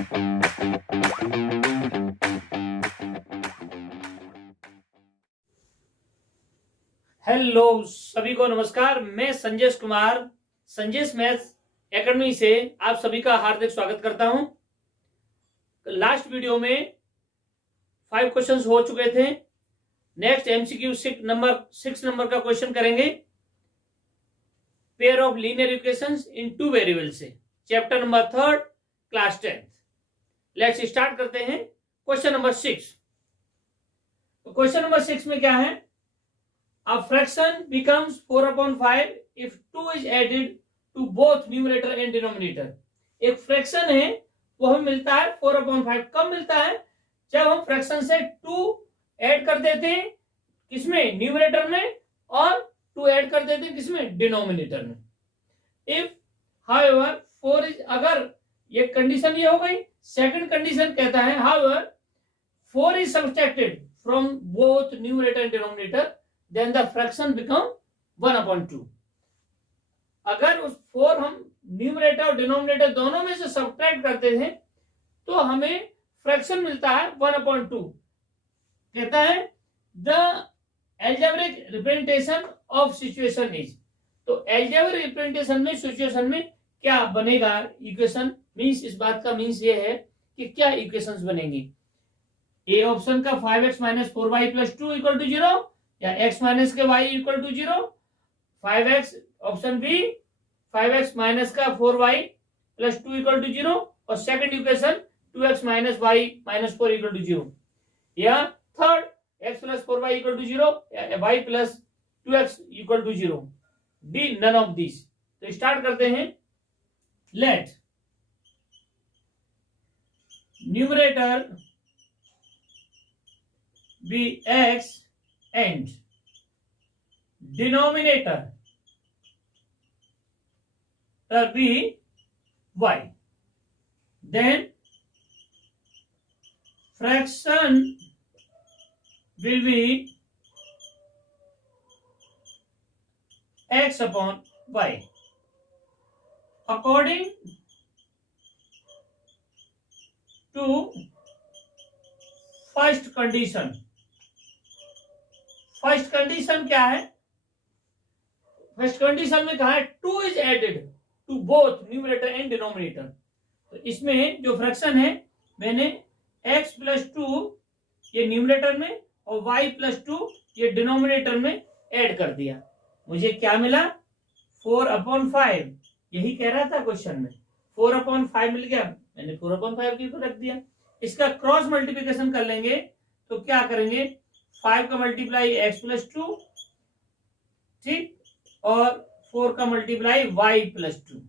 Hello सभी को नमस्कार। मैं संजय कुमार संजय मैथ्स एकेडमी से आप सभी का हार्दिक स्वागत करता हूं। लास्ट वीडियो में 5 क्वेश्चंस हो चुके थे। नेक्स्ट एमसीक्यू 6 नंबर का क्वेश्चन करेंगे pair of linear equations in 2 variable से, chapter number 3 class 10। Let's start करते हैं क्वेश्चन नंबर 6। तो क्वेश्चन नंबर 6 में क्या है? A fraction becomes 4/5 if 2 is added to both numerator and denominator. एक फ्रैक्शन है वो हमें मिलता है 4/5। कब मिलता है? जब हम फ्रैक्शन से 2 ऐड कर देते हैं किसमें? न्यूमरेटर में, और 2 ऐड कर देते हैं किसमें? डिनोमिनेटर में। इफ however 4 is, अगर ये कंडीशन ये हो गई। सेकंड कंडीशन कहता है however 4 is subtracted from both numerator and denominator, then the fraction become 1/2। अगर उस 4 हम न्यूमरेटर और डिनोमिनेटर दोनों में से सब्ट्रैक्ट करते थे तो हमें फ्रैक्शन मिलता है 1/2। कहता है the algebraic representation of situation is. तो एल्जेब्रिक रिप्रेजेंटेशन में सिचुएशन में क्या बनेगा इक्वेशन? मींस इस बात का मींस ये है कि क्या इक्वेशंस बनेंगी। ए ऑप्शन का 5x - 4y + 2 = 0, या x माइनस के y equal to 0। 5x option B 5x minus का 4y + 2 इक्वल टू 0, और second equation 2x - y - 4 equal to 0, या third x + 4y equal to 0 या y + 2x equal to 0। D none of this. तो start करते हैं। Let numerator be x and denominator be y, then fraction will be x/y. According to first condition, first condition क्या है? First condition में कहा है 2 is added to both numerator and denominator. तो इसमें जो फ्रैक्शन है मैंने x + 2 ये न्यूमरेटर में और y + 2 ये डिनोमिनेटर में ऐड कर दिया। मुझे क्या मिला? 4/5। यही कह रहा था क्वेश्चन में, 4/5 मिल गया। मैंने 4/5 की रख दिया। इसका क्रॉस मल्टीप्लिकेशन कर लेंगे तो क्या करेंगे? 5 का मल्टीप्लाई x + 2, ठीक, और 4 का मल्टीप्लाई y + 2।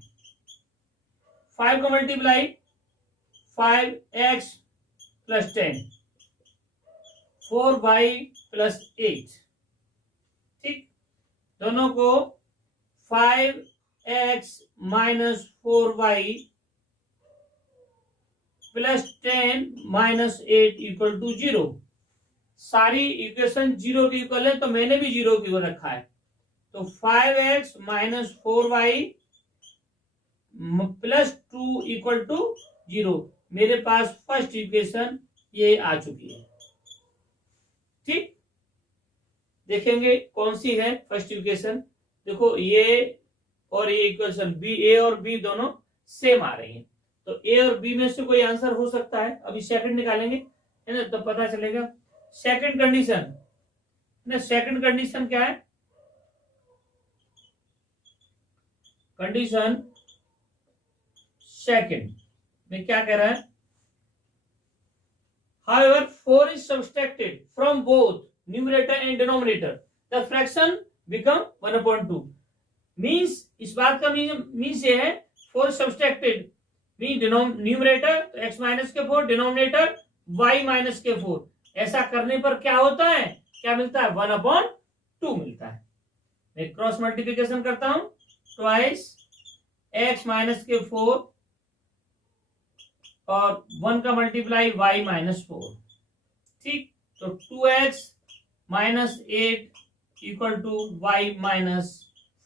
5 का मल्टीप्लाई 5x + 10, 4y + 8, ठीक। दोनों को 5x - 4y + 10 - 8 = 0। सारी इक्वेशन 0 की इक्वल है तो मैंने भी 0 की ओर रखा है। तो 5x - 4y + 2 = 0। मेरे पास फर्स्ट इक्वेशन ये आ चुकी है, ठीक। देखेंगे कौन सी है फर्स्ट इक्वेशन। देखो ये और ये इक्वेशन बी, ए और बी दोनों सेम आ रही है। तो ए और बी में से कोई आंसर हो सकता है। अभी सेकंड निकालेंगे है ना, तो पता चलेगा। सेकंड कंडीशन, सेकंड कंडीशन क्या है? कंडीशन सेकंड में क्या कह रहा है? However 4 is subtracted from both numerator and denominator, the fraction become 1/2। Means इस बात का मीन्स ये है 4 सब्सट्रैक्टेड मीन न्यूमरेटर x - के 4, डिनोमिनेटर y - के 4। ऐसा करने पर क्या होता है? क्या मिलता है? 1/2 मिलता है। मैं क्रॉस मल्टीप्लिकेशन करता हूं। ट्वाइस x - के 4 और 1 का मल्टीप्लाई y - 4, ठीक। तो 2x - 8 = y -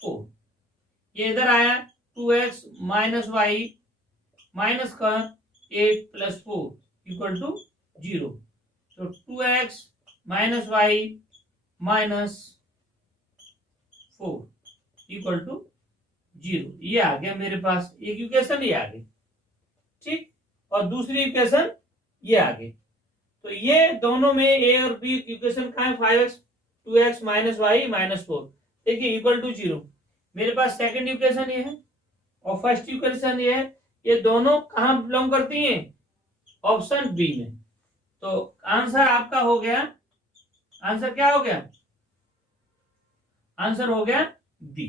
4। ये इधर आया 2x - y माइनस का 8 प्लस 4 इक्वल टू 0। तो 2x minus y minus 4 equal to 0, ये आ गया मेरे पास एक इक्वेशन, ये आ गई। ठीक, और दूसरी इक्वेशन ये आ गई। तो ये दोनों में ए और बी इक्वेशन कहाँ है, 5x 2x minus y minus 4, देखिए इक्वल टू 0। मेरे पास सेकंड इक्वेशन ये है और फर्स्ट इक्वेशन ये है, ये दोनों कहाँ बिलोंग करती हैं, ऑप्शन बी में। तो आंसर आपका हो गया, आंसर क्या हो गया, आंसर हो गया B.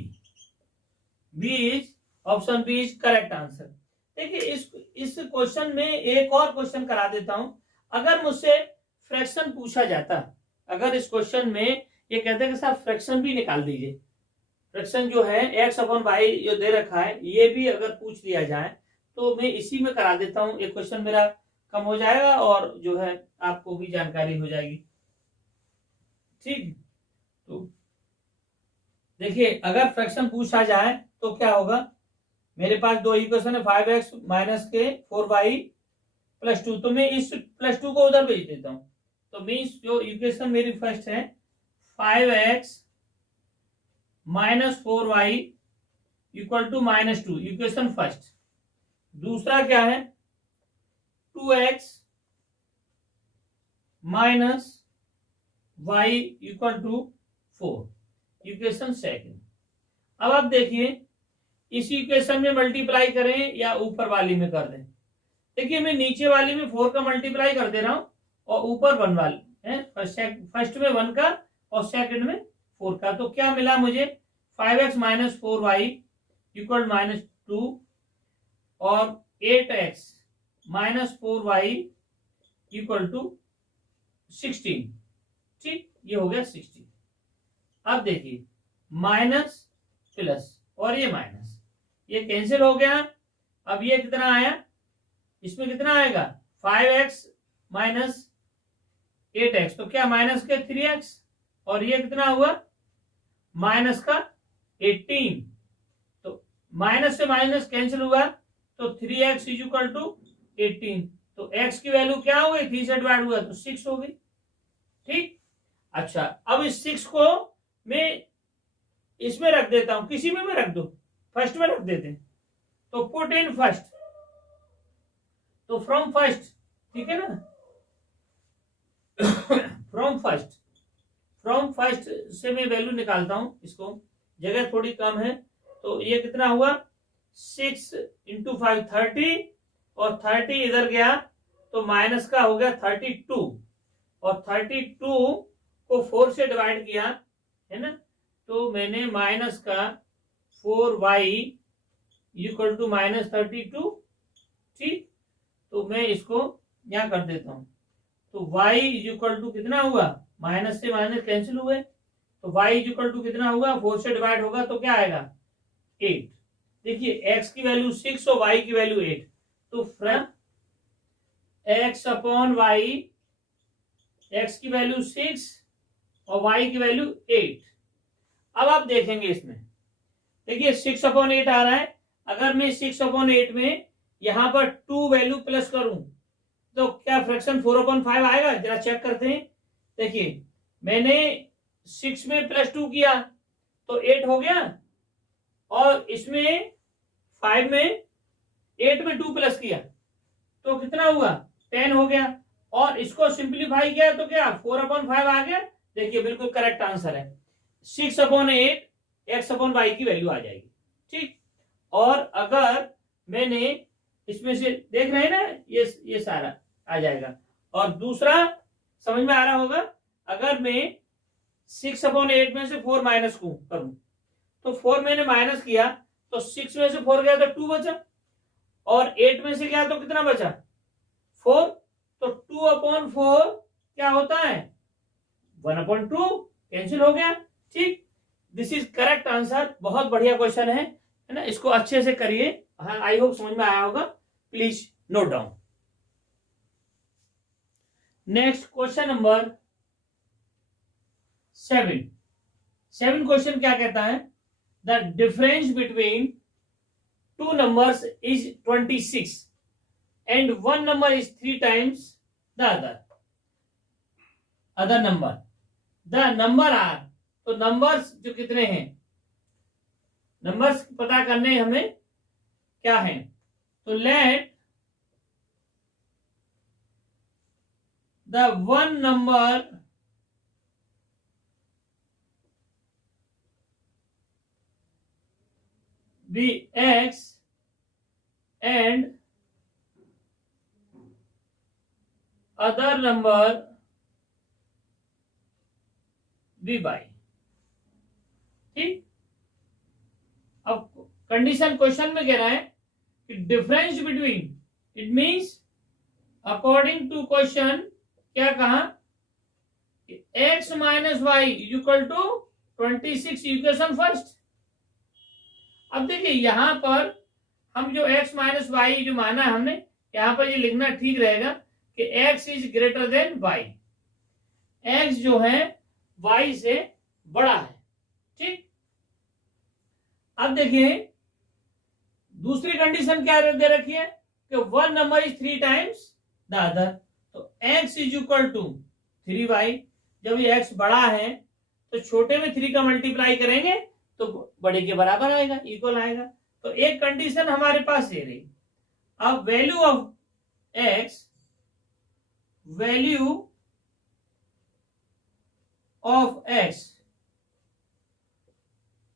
B is, option B is correct answer. देखिए इस क्वेश्चन में एक और क्वेश्चन करा देता हूं। अगर मुझसे फ्रैक्शन पूछा जाता, अगर इस क्वेश्चन में ये कहते हैं कि साहब फ्रैक्शन भी निकाल दीजिए, फ्रैक्शन जो है एक्स अपॉन वाई जो दे रखा है ये भी अगर पूछ लिया जाए तो मैं इसी में करा देता हूं, एक क्वेश्चन मेरा कम हो जाएगा और जो है आपको भी जानकारी हो जाएगी। ठीक, तो देखिए अगर फ्रैक्शन पूछा जाए तो क्या होगा, मेरे पास दो इक्वेशन है 5x माइनस के 4y प्लस 2, तो मैं इस प्लस 2 को उधर भेज देता हूं। तो मीन्स जो इक्वेशन मेरी फर्स्ट है 5x minus 4y equal to minus 2, equation first. दूसरा क्या है 2x minus y equal to 4, equation second. अब आप देखिए इस इक्वेशन में मल्टीप्लाई करें या ऊपर वाली में कर दें। देखिए मैं नीचे वाली में 4 का मल्टीप्लाई कर दे रहा हूं और ऊपर 1 वाली है, फर्स्ट में 1 का और सेकंड में 4 का। तो क्या मिला मुझे 5x minus 4y equal minus 2 और 8x minus 4y equal to 16। ठीक, ये हो गया 16। अब देखिए माइनस प्लस और ये माइनस, ये कैंसिल हो गया। अब ये कितना आया, इसमें कितना आएगा 5x माइनस 8x, तो क्या माइनस के 3x और ये कितना हुआ माइनस का 18। तो माइनस से माइनस कैंसिल हुआ तो 3x इज इक्वल टू 18। तो x की वैल्यू क्या हो गई, 3 से डिवाइड हुआ तो 6 हो गई। ठीक, अच्छा अब इस 6 को मैं इसमें रख देता हूं, किसी में रख दो, फर्स्ट में रख देते हैं। तो पुट इन फर्स्ट, तो फ्रॉम फर्स्ट, ठीक है ना फ्रॉम फर्स्ट से मैं वैल्यू निकालता हूं, इसको जगह थोड़ी कम है। तो ये कितना हुआ 6 इंटू 5 30 और 30 इधर गया तो माइनस का हो गया 32 और 32 को 4 से डिवाइड किया है ना, तो मैंने माइनस का 4y इक्वल टू माइनस 32। ठीक, तो मैं इसको यहां कर देता हूं। तो y इक्वल टू कितना हुआ, माइनस से माइनस कैंसिल हुए, तो y इक्वल टू कितना हुआ 4 से डिवाइड होगा तो क्या आएगा 8। देखिए x की वैल्यू 6 और y की वैल्यू 8, तो from x upon y, x की वैल्यू 6 और y की वैल्यू 8। अब आप देखेंगे इसमें, देखिए 6 अपॉन 8 आ रहा है। अगर मैं 6 अपॉन 8 में यहां पर 2 वैल्यू प्लस करूं तो क्या फ्रैक्शन 4 अपॉन 5 आएगा, जरा चेक करते हैं। देखिए मैंने 6 में प्लस 2 किया तो 8 हो गया, और इसमें 5 में 8 में 2 प्लस किया तो कितना हुआ 10 हो गया, और इसको सिंप्लीफाई किया तो क्या 4 अपॉन 5 आ गया। देखिए बिल्कुल करेक्ट आंसर है, 6 अपॉन 8 एक्स अपॉन वाई की वैल्यू आ जाएगी। ठीक, और अगर मैंने इसमें से देख रहे हैं ना, ये सारा आ जाएगा। और दूसरा समझ में आ रहा होगा, अगर मैं 6 अपॉन 8 में से 4 माइनस करूं तो 4 मैंने माइनस किया तो 6 में से 4 गया तो 2 बचा, और 8 में से गया तो कितना बचा 4, तो 2 अपॉन 4 क्या होता है 1 अपॉन 2, कैंसिल हो गया। ठीक, दिस इज करेक्ट आंसर। बहुत बढ़िया क्वेश्चन है ना, इसको अच्छे से करिए। हाँ, आई होप समझ में आया होगा, please note down. Next question number 7 question क्या कहता है, the difference between two numbers is 26। and one number is 3 times the other number. The number are, तो नंबर्स जो कितने हैं, नंबर्स पता करने हमें क्या है, तो let the one number be x and other number be y. ठीक, अब कंडीशन क्वेश्चन में कह रहा है कि difference between, it means according to question क्या कहा, x minus y equal to 26 equation first. अब देखिए यहां पर हम जो x माइनस वाई जो माना है हमने, यहां पर ये लिखना ठीक रहेगा कि x is greater than y, x जो है y से बड़ा है। ठीक, अब देखिए दूसरी कंडीशन क्या दे रखी है कि one number is 3 times the other, तो x is equal to 3y। जब ये x बड़ा है तो छोटे में 3 का मल्टीप्लाई करेंगे तो बड़े के बराबर आएगा, इक्वल आएगा। तो एक कंडीशन हमारे पास ये रही। अब value of x, value of x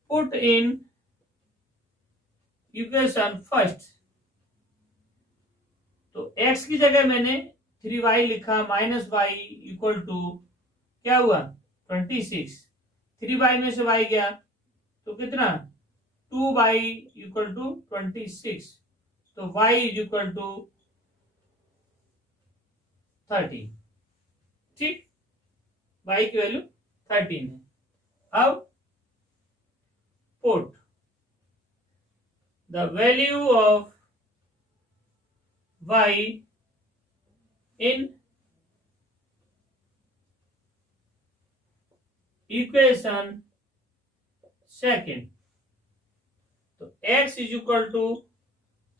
put in equation first, तो x की जगह मैंने 3y लिखा, माइनस वाई इक्वल टू क्या हुआ 26, 3y में से y गया तो कितना 2y इक्वल टू 26, तो y इज इक्वल टू 30। ठीक, y की वैल्यू 13 है। अब put the value of y in equation second, तो x is equal to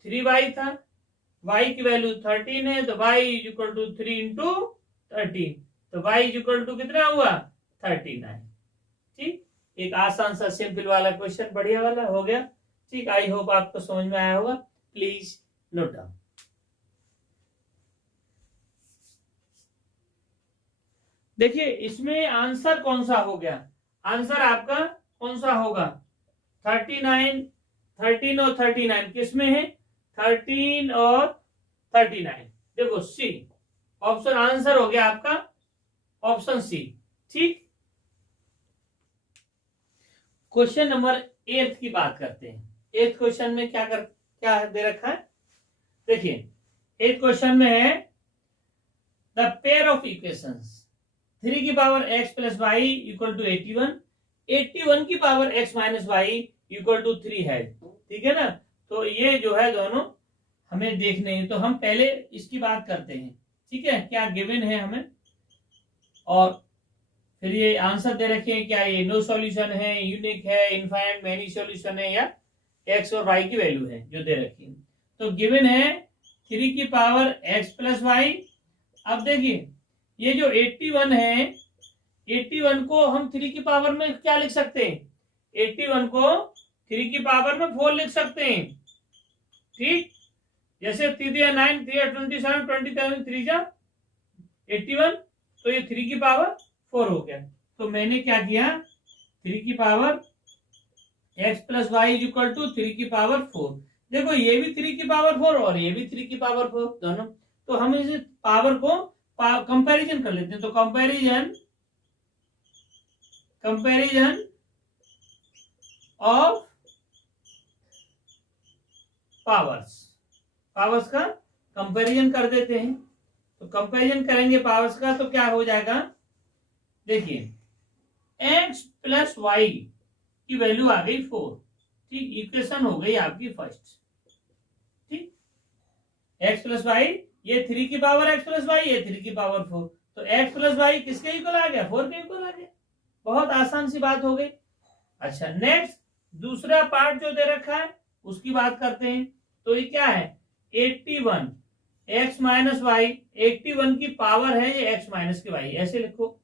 3y था, y की वैल्यू 13 है, तो y is equal to 3 into 13, तो y इज इक्वल टू कितना हुआ 39। ठीक, एक आसान सा सिंपल वाला क्वेश्चन, बढ़िया वाला हो गया। ठीक, आई होप आपको समझ में आया होगा। Please note down. देखिए इसमें आंसर कौन सा हो गया, आंसर आपका कौन सा होगा 39, 13 और 39 किसमें है, 13 और 39। देखो सी ऑप्शन आंसर हो गया आपका ऑप्शन सी। ठीक, क्वेश्चन नंबर 8 की बात करते हैं। 8 क्वेश्चन में क्या दे रखा है, देखिए 8 क्वेश्चन में है द पेयर ऑफ इक्वेशंस 3 की power x plus y equal to 81, 81 की power x minus y equal to 3 है। ठीक है ना, तो ये जो है दोनों हमें देखने हैं, तो हम पहले इसकी बात करते हैं। ठीक है, क्या गिवन है हमें, और फिर ये आंसर दे रखे हैं, क्या ये नो सॉल्यूशन है, यूनिक है, इनफाइनाइट मैनी सॉल्यूशन है, या x और y की वैल्यू है जो दे रखी है। तो गिवन है 3 की पावर x प्लस वाई। अब देखिए ये जो 81 है, 81 को हम 3 की पावर में क्या लिख सकते हैं, 81 को 3 की पावर में 4 लिख सकते हैं। ठीक, जैसे 3 या 9, 3 27, 27 3 जा 81, तो ये 3 की पावर 4 हो गया। तो मैंने क्या किया, 3 की power x plus y is equal to 3 की पावर 4। देखो ये भी 3 की पावर 4 और ये भी 3 की पावर 4 दोनों, तो हम इस पावर को कंपैरिजन कर लेते हैं। तो कंपैरिजन ऑफ पावर्स का कंपैरिजन कर देते हैं। तो कंपैरिजन करेंगे पावर्स का, तो क्या हो जाएगा, देखिए x प्लस वाई की वैल्यू आ गई 4। ठीक, इक्वेशन हो गई आपकी फर्स्ट। ठीक, x प्लस वाई, ये 3 की पावर x प्लस वाई, ये 3 की पावर 4, तो x प्लस वाई किसके इक्वल आ गया, 4 के इक्वल आ गया। बहुत आसान सी बात हो गई। अच्छा, नेक्स्ट दूसरा पार्ट जो दे रखा है उसकी बात करते हैं। तो ये क्या है 81, x माइनस वाई, 81 की पावर है ये x माइनस की वाई, ऐसे लिखो,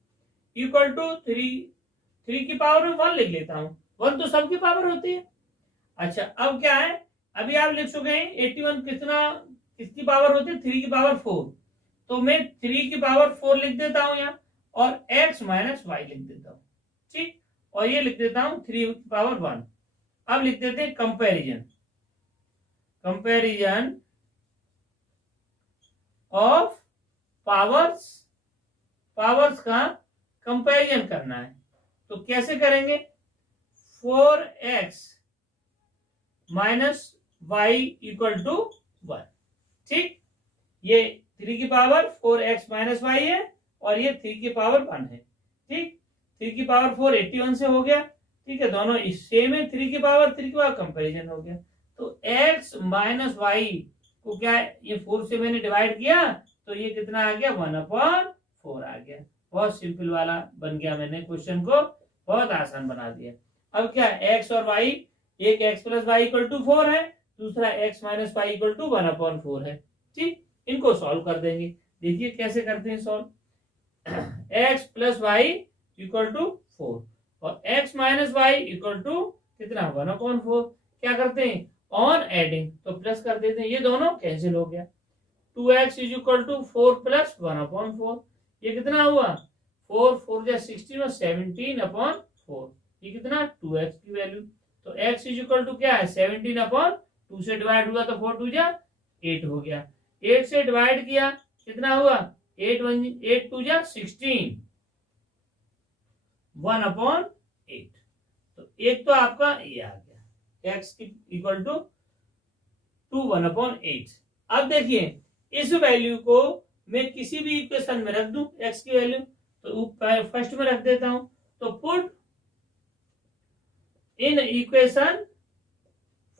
इक्वल टू 3 की पावर में 1 लिख लेता हूं, 1 तो सबकी पावर होती है। अच्छा अब क्या है, अभी आप लिख चुके हैं 81 किसकी पावर होती है, 3 की पावर 4, तो मैं 3 की पावर 4 लिख देता हूं यहाँ, और x माइनस वाई लिख देता हूं, ठीक, और ये लिख देता हूं 3 की पावर 1। अब लिख देते हैं कंपैरिजन ऑफ पावर्स का कंपैरिजन करना है, तो कैसे करेंगे, 4x minus y equal to 1, ठीक, ये 3 की पावर 4x माइनस वाई है और ये 3 की पावर 1 है, ठीक, 3 की पावर 4 81 से हो गया, ठीक है, दोनों सेम है, 3 की पावर कंपैरिजन हो गया, तो x माइनस वाई को क्या है, ये 4 से मैंने डिवाइड किया तो ये कितना आ गया, 1/4 आ गया। बहुत सिंपल वाला बन गया, मैंने क्वेश्चन को बहुत आसान बना दिया। अब क्या x और y, एक x plus y equal to 4 है, दूसरा x minus y equal to 1/4 है, ठीक, इनको सॉल्व कर देंगे। देखिए कैसे करते हैं solve, x plus y equal to 4 और x minus y equal to कितना, 1/4, क्या करते हैं ऑन एडिंग, तो प्लस कर देते हैं, ये दोनों कैंसिल हो गया, 2x is equal to 4 plus 1/4, ये कितना हुआ, 4 जा 16 और 17/4, ये कितना 2x की वैल्यू, तो x इज इक्वल टू क्या है, 17/2 से डिवाइड हुआ तो 4 2 जा 8 हो गया, 8 से डिवाइड किया कितना हुआ, 8 2 जा 16, 1/8, तो एक तो आपका ये आ गया x इक्वल टू 1/8। अब देखिए इस वैल्यू को मैं किसी भी इक्वेशन में रख दूं, x की वैल्यू, तो फर्स्ट में रख देता हूं, तो पुट इन इक्वेशन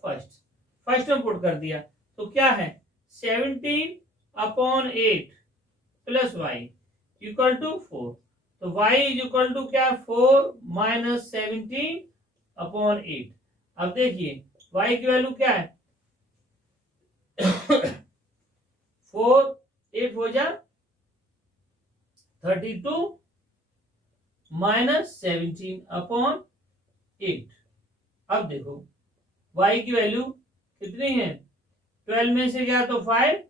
फर्स्ट में पुट कर दिया, तो क्या है 17/8 प्लस वाई इक्वल टू 4, तो y इज इक्वल टू क्या, 4 माइनस 17/8। अब देखिए y की वैल्यू क्या है 4 8 हो जा 32 माइनस 17/8। अब देखो y की वैल्यू कितनी है, 12 में से गया तो 5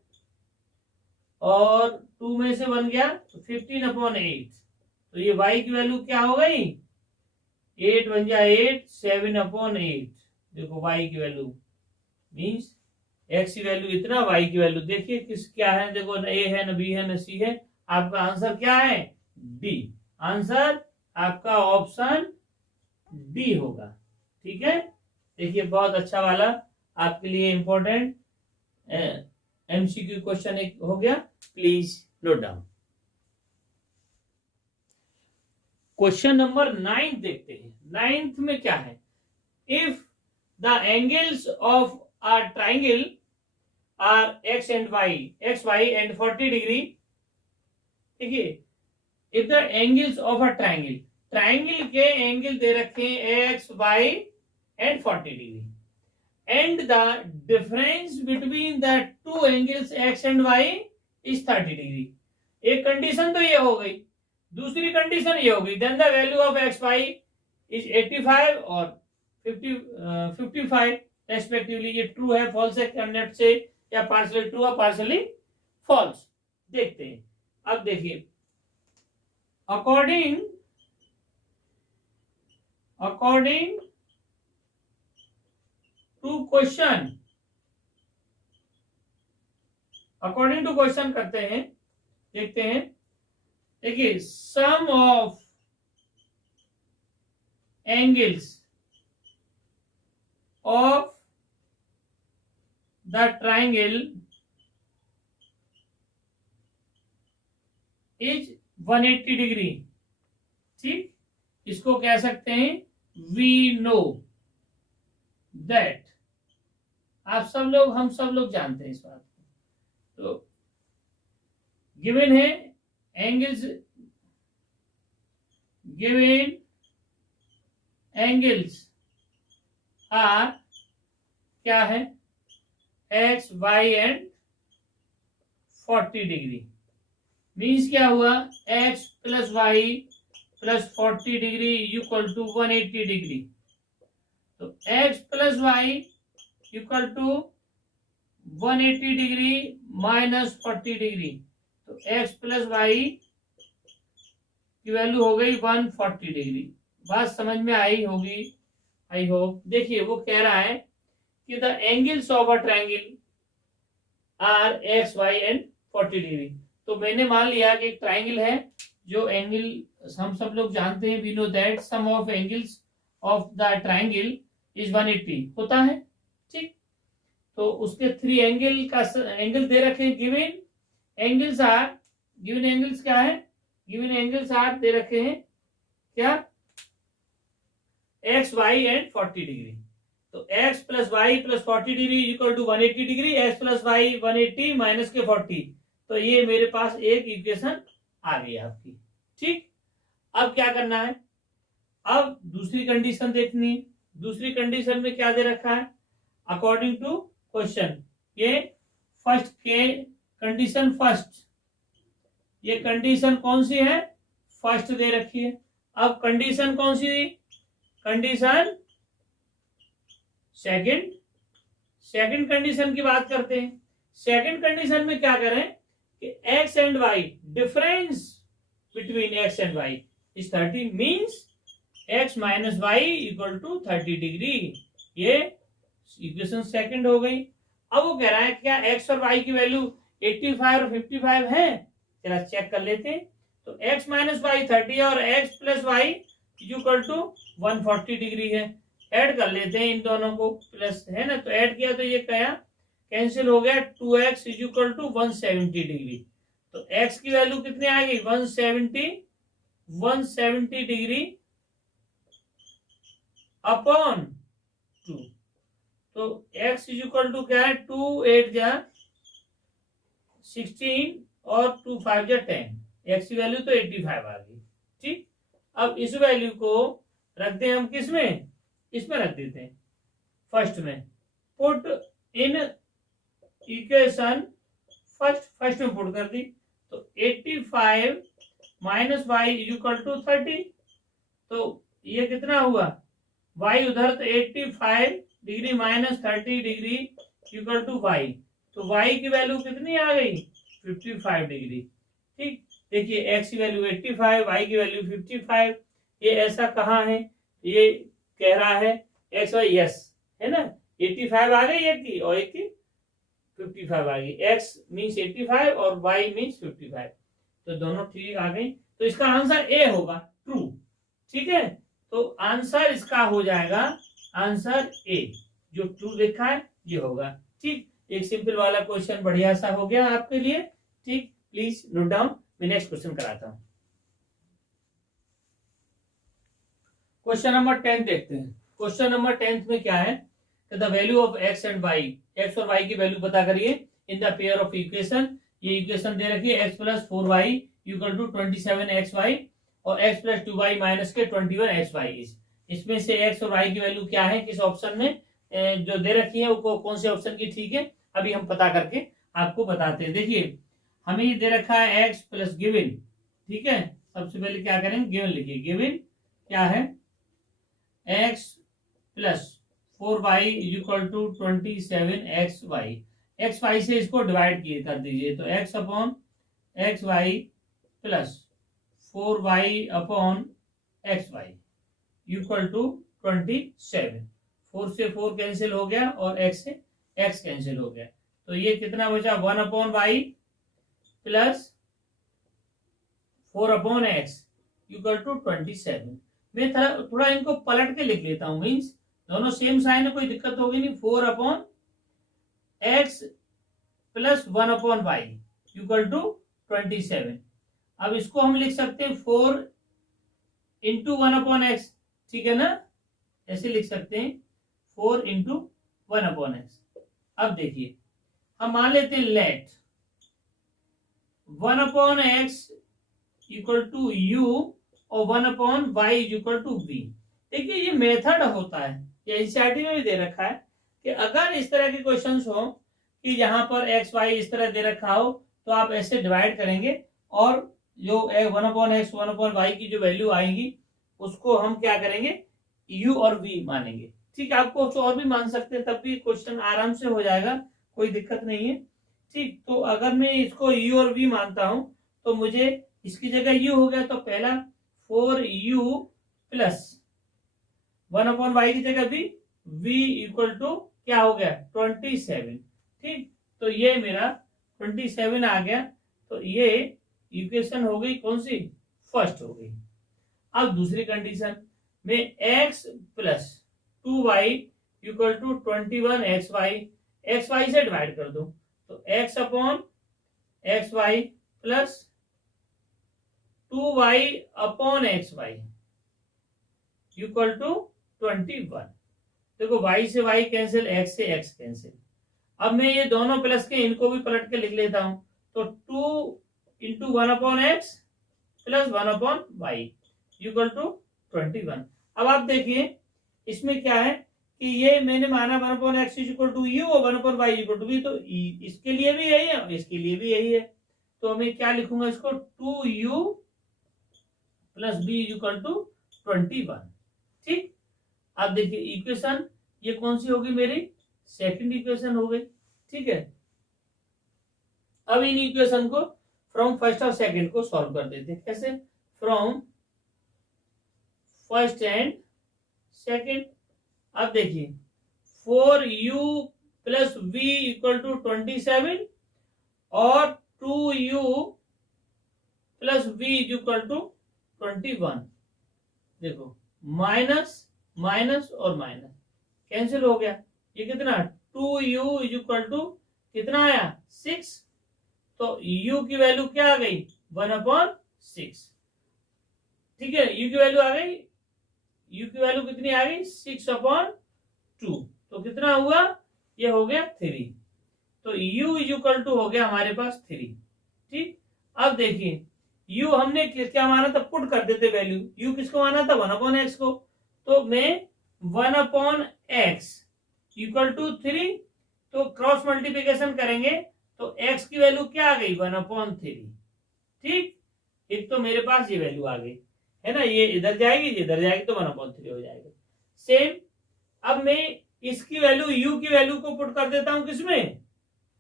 और 2 में से 1 गया तो 15/8, तो ये y की वैल्यू क्या हो गई, 8 1 जा 8, 7/8। देखो y की वैल्यू मीन्स x की वैल्यू इतना, y की वैल्यू देखिए किस क्या है, देखो न a है न b है न c है, आपका आंसर क्या है, डी, आंसर आपका ऑप्शन डी होगा, ठीक है। देखिए बहुत अच्छा वाला आपके लिए इंपॉर्टेंट एमसीक्यू क्वेश्चन एक हो गया, please note down. Question number 9 देखते हैं, 9th में क्या है, if the angles of a triangle are x y and 40 degree, देखिए if the angles of a triangle के एंगल दे रखे हैं x y and 40 degree and the difference between the two angles x and y is 30 degree, एक condition तो ये हो गई, दूसरी कंडीशन ये हो गई, then the value of x y is 85 और 55 रेस्पेक्टिवली, ये ट्रू है फॉल्स है कैंडिडेट से, या पार्शियली ट्रू है पार्शियली फॉल्स, देखते हैं। अब देखिए अकॉर्डिंग टू क्वेश्चन करते हैं, देखते हैं, देखिए sum of angles of the triangle is 180 degree, ठीक, इसको कह सकते हैं we know that, आप सब लोग हम सब लोग जानते हैं इस बात को, तो गिवन है एंगल्स, आर क्या है x y and 40 degree. Means क्या हुआ, x plus y plus 40 degree equal to 180 degree. तो x plus y equal to 180 degree minus 40 degree. तो x प्लस वाई की वैल्यू हो गई 140 डिग्री। बात समझ में आई होगी, आई होप। देखिए वो कह रहा है कि the angles of a triangle are x y and 40 degree. तो मैंने मान लिया कि एक ट्रायंगल है, जो एंगल हम सब लोग जानते हैं, we know that sum of angles of the triangle is 180 होता है, ठीक। तो उसके 3 एंगल का एंगल दे रखे हैं, given angles are, given angles क्या है, गिवन एंगल्स आर दे रखे हैं क्या, एक्स वाई एंड 40 डिग्री। तो x plus y plus 40 degree equal to 180 degree, x plus y 180 minus के 40। तो ये मेरे पास एक इक्वेशन आ गई आपकी, ठीक। अब क्या करना है, अब दूसरी कंडीशन देखनी है। दूसरी कंडीशन में क्या दे रखा है, अकॉर्डिंग टू क्वेश्चन, ये फर्स्ट के कंडीशन फर्स्ट, ये कंडीशन कौन सी है, फर्स्ट दे रखी है। अब कंडीशन कौन सी, कंडीशन सेकंड। सेकंड कंडीशन की बात करते हैं। सेकंड कंडीशन में क्या करें कि x and y, difference between x and y is 30, means x minus y equal to 30 degree. ये इक्वेशन सेकंड हो गई। अब वो कह रहा है क्या x और y की वैल्यू 85 और 55 है, जरा चेक कर लेते हैं। तो x माइनस वाई 30 और x plus y equal to 140 degree है। ऐड कर लेते हैं इन दोनों को, प्लस है ना, तो ऐड किया तो ये क्या कैंसिल हो गया, 2x is equal to 170 degree. तो x की वैल्यू कितनी आ गई, 170 डिग्री अपॉन 2। तो x इज इक्वल टू क्या है, 2 8 जा 16 और 2 5 जा 10। x की वैल्यू तो 85 आ गई, ठीक। अब इस वैल्यू को रखते हैं हम किस में, इसमें रख देते हैं फर्स्ट में। पुट इन इक्वेशन फर्स्ट में पुट कर दी। तो 85 माइनस वाई इक्वल टू 30। तो ये कितना हुआ, y उधर, तो 85 degree minus 30 degree equal to y। तो y की वैल्यू कितनी आ गई, 55 डिग्री, ठीक। देखिए x की वैल्यू 85, y की वैल्यू 55। ये ऐसा कहाँ है, ये कह रहा है एक्स वाई, यस है ना, 85 आ गई एक की और एक की 55 आ गई। x मीन्स 85 और y मीन्स 55, तो दोनों ठीक आ गई। तो इसका आंसर ए होगा, ट्रू, ठीक है। तो आंसर इसका हो जाएगा, आंसर ए, जो ट्रू लिखा है ये होगा, ठीक। एक सिंपल वाला क्वेश्चन बढ़िया सा हो गया आपके लिए, ठीक। प्लीज नोट डाउन, मैं नेक्स्ट क्वेश्चन कराता हूं। क्वेश्चन नंबर 10 देखते हैं। क्वेश्चन नंबर 10 में क्या है, the value of x and y, x और y की वैल्यू पता करिए in the pair of equation. ये इक्वेशन दे रखी है, x plus 4y equal to 27xy और x प्लस 2y माइनस के 21xy। इसमें से x और y की वैल्यू क्या है, किस ऑप्शन में जो दे रखी है वो कौन से ऑप्शन की ठीक है, अभी हम पता करके आपको बताते हैं। देखिए हमें ये दे रखा है x प्लस गिवन, ठीक है। सबसे पहले क्या करेंगे, गिवन लिखिए। गिवन क्या है, x plus 4y equal to 27xy। xy से इसको डिवाइड किए कर दीजिए, तो x upon xy plus 4y upon xy equal to 27। 4 से 4 कैंसिल हो गया और x से x कैंसिल हो गया। तो ये कितना बचा, 1 upon y plus 4 upon x equal to 27। मैं थोड़ा इनको पलट के लिख लेता हूं, मीन्स दोनों सेम साइन है, कोई दिक्कत होगी नहीं। 4 upon x plus 1 upon y equal to 27। अब इसको हम लिख सकते हैं 4 इंटू 1 अपॉन एक्स, ठीक है ना, ऐसे लिख सकते हैं 4 इंटू 1 अपॉन एक्स। अब देखिए हम मान लेते हैं let 1 upon x equal to u और 1 upon y equal to b. देखिए ये मेथड होता है, ये एनसीईआरटी में भी दे रखा है कि अगर इस तरह के क्वेश्चंस हो कि यहाँ पर एक्स वाई इस तरह दे रखा हो, तो आप ऐसे डिवाइड करेंगे और जो 1/x 1/y की जो वैल्यू आएगी उसको हम क्या करेंगे, u और v मानेंगे। ठीक है, आपको और भी मान सकते हैं, तब भी क्वेश्चन आराम से हो जाएगा, कोई दिक्कत नहीं है। ठीक, तो अगर मैं इसको u और v मानता हूं तो मुझे इसकी जगह u हो गया, तो पहला 4u प्लस 1/y की जगह v इक्वल टू क्या हो गया 27। ठीक, तो ये मेरा 27 आ गया, तो ये इक्वेशन हो गई कौन सी, फर्स्ट हो गई। अब दूसरी कंडीशन में x plus 2y equal to 21xy, xy से डिवाइड कर दो, तो x upon xy plus 2y upon xy equal to 21। देखो y से y कैंसिल, x से x कैंसिल। अब मैं ये दोनों प्लस के इनको भी पलट के लिख लेता हूं, तो 2 into 1/x plus 1/y equal to 21। अब आप देखिए इसमें क्या है कि ये मैंने माना 1/x इक्वल टू u और 1/y इक्वल टू v, तो इसके लिए भी यही है, इसके लिए भी यही है, तो मैं क्या लिखूंगा इसको 2u plus b equal to 21। ठीक, अब देखिए इक्वेशन ये कौन सी होगी, मेरी सेकंड इक्वेशन हो गई। ठीक है, अब इन इक्वेशन को फ्रॉम फर्स्ट और सेकंड को सॉल्व कर देते हैं। कैसे, फ्रॉम फर्स्ट एंड सेकंड। अब देखिए 4u plus v equal to 27 और 2u plus v equal to 21। देखो माइनस माइनस और माइनस कैंसिल हो गया, ये कितना 2u इक्वल टू कितना आया 6, तो u की वैल्यू क्या आ गई 1/6। ठीक है, u की वैल्यू आ गई, u की वैल्यू कितनी आ गई 6/2, तो कितना हुआ, ये हो गया 3, तो u इक्वल टू हो गया हमारे पास 3। ठीक, अब देखिए u हमने क्या माना था, पुट कर देते वैल्यू, u किसको माना था 1/x को, तो मैं 1/x इक्वल टू 3, तो क्रॉस मल्टीप्लिकेशन करेंगे तो x की वैल्यू क्या आ गई 1/3। ठीक, एक तो मेरे पास ये वैल्यू आ गई है ना, ये इधर जाएगी ये इधर जाएगी, तो 1/3 हो जाएगा। सेम अब मैं इसकी वैल्यू u की वैल्यू को पुट कर देता हूं, किसमें,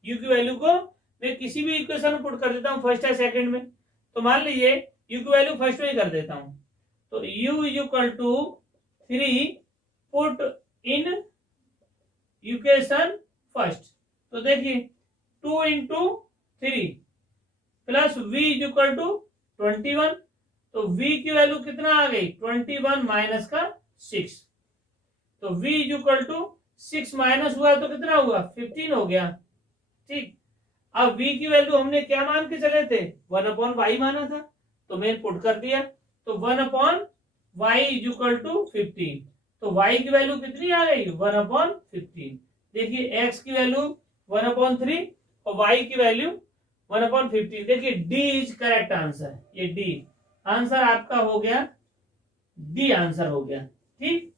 u की वैल्यू को मैं किसी भी इक्वेशन में पुट कर देता हूं, फर्स्ट या सेकंड में। तो मान लीजिए u की वैल्यू फर्स्ट में ही कर देता हूं, तो u equal to 3 put in equation first, तो देखिए 2 into 3 plus v equal to 21, तो v की वैल्यू कितना आ गई 21 माइनस का 6, तो v इक्वल टू 6 माइनस हुआ तो कितना हुआ 15 हो गया। ठीक, अब v की वैल्यू हमने क्या मान के चले थे 1/y माना था, तो मैंने पुट कर दिया, तो 1/y इक्वल टू 15, तो y की वैल्यू कितनी आ गई 1/15। देखिए x की वैल्यू 1/3 और y की वैल्यू 1/15। देखिए d इज करेक्ट आंसर, ये d आंसर आपका हो गया, डी आंसर हो गया। ठीक,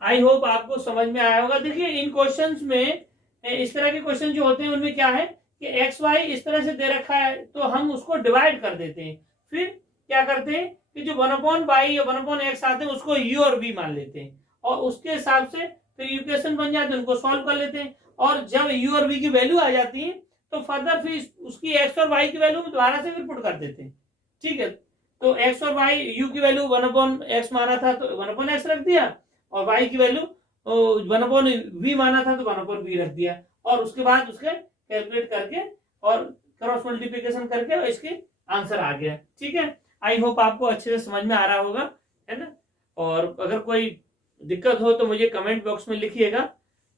आई होप आपको समझ में आया होगा। देखिए इन क्वेश्चंस में इस तरह के क्वेश्चन जो होते हैं उनमें क्या है कि एक्स वाई इस तरह से दे रखा है, तो हम उसको डिवाइड कर देते हैं, फिर क्या करते हैं कि जो 1/y या 1/x आते हैं उसको u और v मान लेते हैं, और उसके हिसाब से फिर इक्वेशन बन जाते हैं, उनको सॉल्व कर लेते हैं, और जब u और v की वैल्यू आ जाती है तो फर्दर फिर उसकी x और y की वैल्यू में दोबारा से फिर पुट कर देते हैं। ठीक है, तो x और y, u की वैल्यू 1/x माना था तो 1/x रख दिया, और y की वैल्यू 1/v माना था तो 1/v रख दिया, और उसके बाद उसके कैलकुलेट करके और क्रॉस मल्टीप्लिकेशन करके और इसके आंसर आ गया। ठीक है, आई होप आपको अच्छे से समझ में आ रहा होगा, है ना। और अगर कोई दिक्कत हो तो मुझे कमेंट बॉक्स में लिखिएगा।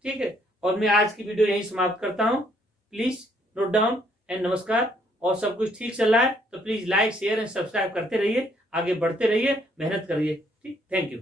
ठीक है, और मैं आज की वीडियो यहीं समाप्त करता हूं। प्लीज नोट डाउन एंड नमस्कार। और सब कुछ ठीक चल रहा है तो please like share and subscribe करते रहिए, आगे बढ़ते रहिए, मेहनत करिए। ठीक, थैंक यू।